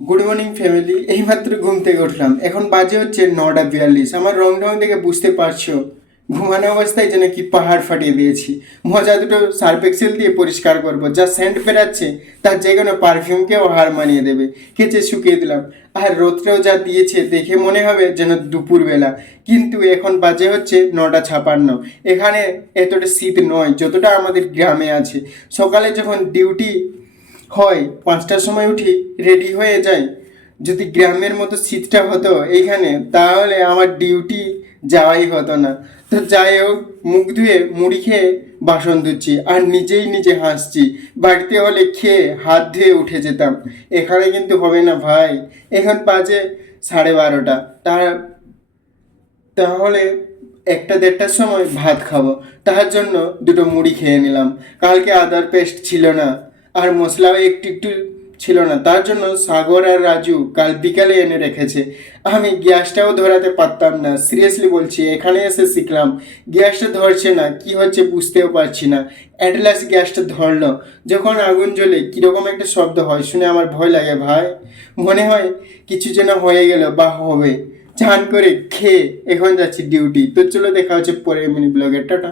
Good morning family. এইমাত্র ঘুম থেকে উঠলাম, এখন বাজে হচ্ছে 9:42। আমার রং ঢং দেখে বুঝতে পারছো ঘুমানো অবস্থায় যেন কি পাহাড় ফাটিয়ে দিয়েছি। মজা দুটো সার্ফ এক্সেল দিয়ে পরিষ্কার করবো, যা সেন্ট বেরাচ্ছে তার যে কোনো পারফিউমকেও হার মানিয়ে দেবে। কেচে শুকিয়ে দিলাম, আর রোদটাও যা দিয়েছে দেখে মনে হবে যেন দুপুরবেলা, কিন্তু এখন বাজে হচ্ছে 9:56। এখানে এতটা শীত নয় যতটা আমাদের গ্রামে আছে। সকালে যখন ডিউটি হয় 5টার সময় উঠি, রেডি হয়ে যাই। যদি গ্রামের মতো শীতটা হতো এইখানে, তাহলে আমার ডিউটি যাওয়াই হতো না। তো যাই হোক, মুখ ধুয়ে মুড়ি খেয়ে বাসন ধুচ্ছি আর নিজেই নিজে হাসছি। বাড়িতে হলে খেয়ে হাত ধুয়ে উঠে যেতাম, এখানে কিন্তু হবে না ভাই। এখন বাজে 12:30। তাহলে 1-1:30টার সময় ভাত খাবো, তার জন্য দুটো মুড়ি খেয়ে নিলাম। কালকে আদার পেস্ট ছিল না, আর মশলাও একটু একটু ছিল না, তার জন্য সাগর আর রাজু কাল বিকালে এনে রেখেছে। আমি গ্যাসটাও ধরাতে পারতাম না, সিরিয়াসলি বলছি, এখানে এসে শিখলাম গ্যাসটা ধরছে না, কি হচ্ছে বুঝতেও পারছি না। অ্যাটলাস গ্যাসটা ধরলো, যখন আগুন জ্বলে কীরকম একটা শব্দ হয় শুনে আমার ভয় লাগে ভাই। মনে হয় কিছু যেন হয়ে গেল বা হবে। চান করে খেয়ে এখন যাচ্ছি ডিউটি। তো চলো, দেখা হচ্ছে পরের মিনি ব্লগের। টাটা।